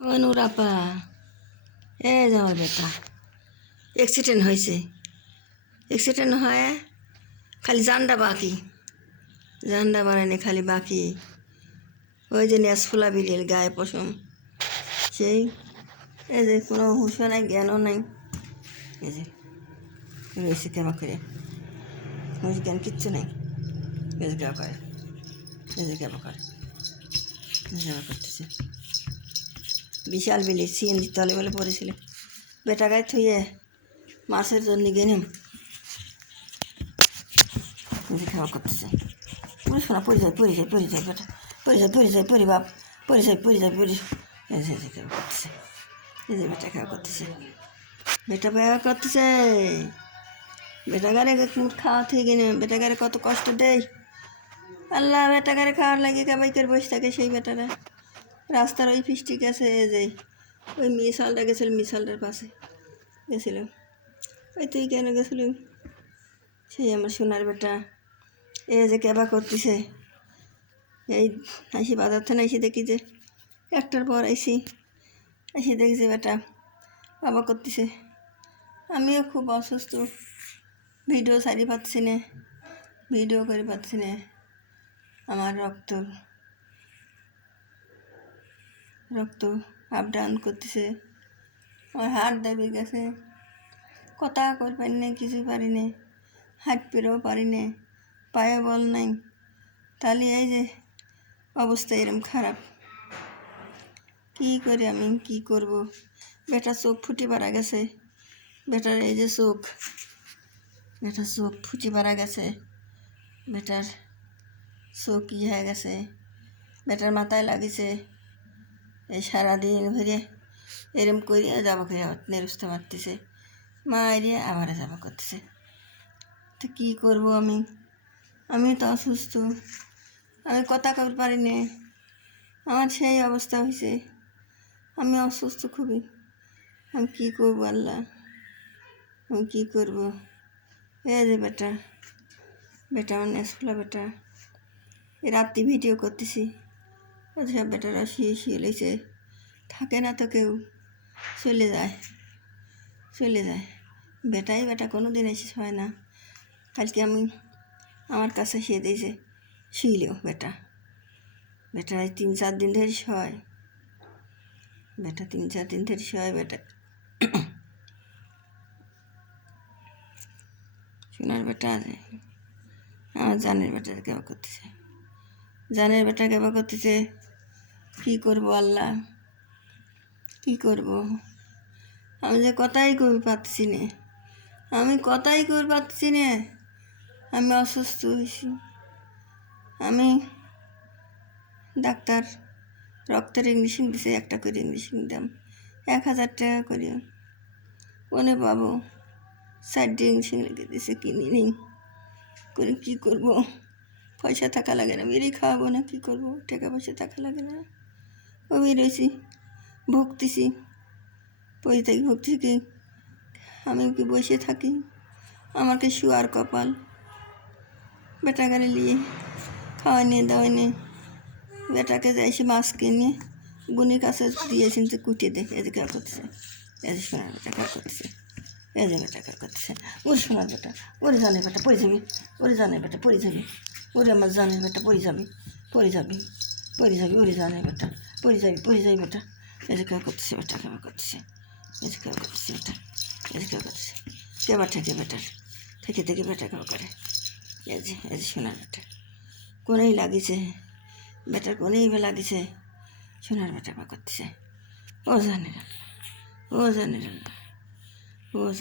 ও এ যাওয়ার বেটা। অ্যাক্সিডেন্ট হয়েছে অ্যাক্সিডেন্ট হয়, খালি জানডা বাকি। জানডা বানায়নি খালি বাকি। ওই যে ন্যাসফুলা বিড়িল গায়ে পশম। সেই, এই যে কোনো হুঁশও নাই, জ্ঞানও নাই। এই যে, রয়েছে কেমন করে? হুঁশ জ্ঞান কিচ্ছু নাই। যে কেমন করে এই যে কেমন করে করতেছে বিশাল বিলি, সিএনজি তলে বলে পড়েছিল। বেটা গায়ে থুয়ে মাছের জন্য গেলাম খাওয়া করতেছে। পুরুষ না পরিচয় পরিচয় পরিচয় বেটা। পরিচয় পরিচয় পরিবাপ পরিচয় পরিচয় পরিচয় এই যে এই যে খাওয়া করতেছে। এই বেটা খাওয়া করতেছে। বেটা খাওয়া করতেছে বেটা গারে খাওয়া থেকে গেলে বেটা গারে কত কষ্ট দেয়। আল্লাহ, বেটা গারে খাওয়ার লাগে করে বসে থাকে সেই বেটারা। রাস্তার ওই ফিস্টি গেছে যে, ওই মিসালটা গেছিল মিসালটার পাশে গেছিল। ওই তুই কেন গেছিল? সেই আমার সোনার বেটা, এ যে কেবা করতেছে। এই আইসি বাজার থেকে এসে দেখি যে, একটার পর আইসি, এসে দেখছি বেটা বাবা করতেছে। আমিও খুব অসুস্থ, ভিডিও সারি পাচ্ছি না, ভিডিও করে পাচ্ছি না। আমার রক্ত রক্ত আপ ডাউন করতেছে। আমার হাত দাবি গেছে। কথা কর পারি না কিছু পারি না হাত পেরেও পারি না পায়ে বল নাই। তাহলে এই যে অবস্থা এরম খারাপ। কী করে আমি, কি করব? বেটা চোখ ফুটি পারা গেছে। বেটার এই যে চোখ। বেটার চোখ ফুটি পারা গেছে। বেটার চোখ ই হয়ে গেছে। বেটার মাথায় লাগিছে। এই সারাদিন ঘুরে এরম করিয়া যাব করে নেরুস্তে মারতেছে মারিয়ে আবার যাব করতেছে তো কী করব আমি? আমি তো অসুস্থ, আমি কথা কর পারি না। আমার সেই অবস্থা হয়েছে আমি অসুস্থ খুবই। আমি কী করব আল্লাহ? আমি কী করব? এ যে বেটা বেটা আমার নেসফুলা বেটা। রাত্রি ভিডিও করতেছি। সব বেটারা শুয়ে শুয়ে লেছে থাকে না তো কেউ। চলে যায়। চলে যায়। বেটাই বেটা কোনো দিন এসে হয় না। কালকে আমি আমার কাছে শুয়ে দিয়েছে শুইলেও বেটা বেটা তিন চার দিন ধরে শয়। বেটা, তিন চার দিন ধরে শয় বেটা। সোনার বেটা আছে আমার জানের বেটা কেবা করতেছে। জানের বেটা কেবা করতেছে। কী করব আল্লাহ? কী করব? আমি যে কথাই কবি পাচ্ছি না। আমি কথাই কবি পাচ্ছি না। আমি অসুস্থ হয়েছি। আমি ডাক্তার রক্তের ইঞ্জেকশন দিছে, একটা করে ইঞ্জেকশন দাম এক হাজার টাকা করে। কোনে পাবো চারটে ইঞ্জেকশন লেগে দিছে, কিনি নিই করে কী করব? পয়সা থাকা লাগে না। বেরিয়ে খাওয়াবো না, কী করব? টাকা পয়সা থাকা লাগে না। ও বেরোইছি ভুগতেছি পয়সা থাকি, ভুগতেছি কি? আমি কি বসে থাকি? আমাকে শুয়ার কপাল বেটা গাড়ি নিয়ে খাওয়া নিয়ে, দাওয়া নিয়ে, বেটাকে যাইছি মাছ কিনে গুনি কাছে দিয়েছেন যে কুটিয়ে দেখে কেউ করতেছে যে সোনার বেটা কেউ করতেছে যে বেটা কেউ করতেছে ওর সোনার বেটা, ওরে জানের বেটা পড়ে যাবি, ওরে জানের বেটা পড়ে যাবি, ওরে আমার জানের বেটা পড়ে যাবি পড়ে যাবি পড়ে যাবি, ওরে জানের বেটা। পড়ে যাবি পড়ে যাবি বেটা যে কেউ করতেছে বেটা কেউ করতেছে। যে কেউ করতেছে বেটা যে কেউ করতেছে। কে বা ঠেকে বেটার? থেকে থেকে বেটা কেউ করে? এই যে সোনার বেটা। কোনেই লাগিছে? বেটার কোনেই লাগিছে? সোনার বেটা বা করতেছে। ও জানে ও জানে ও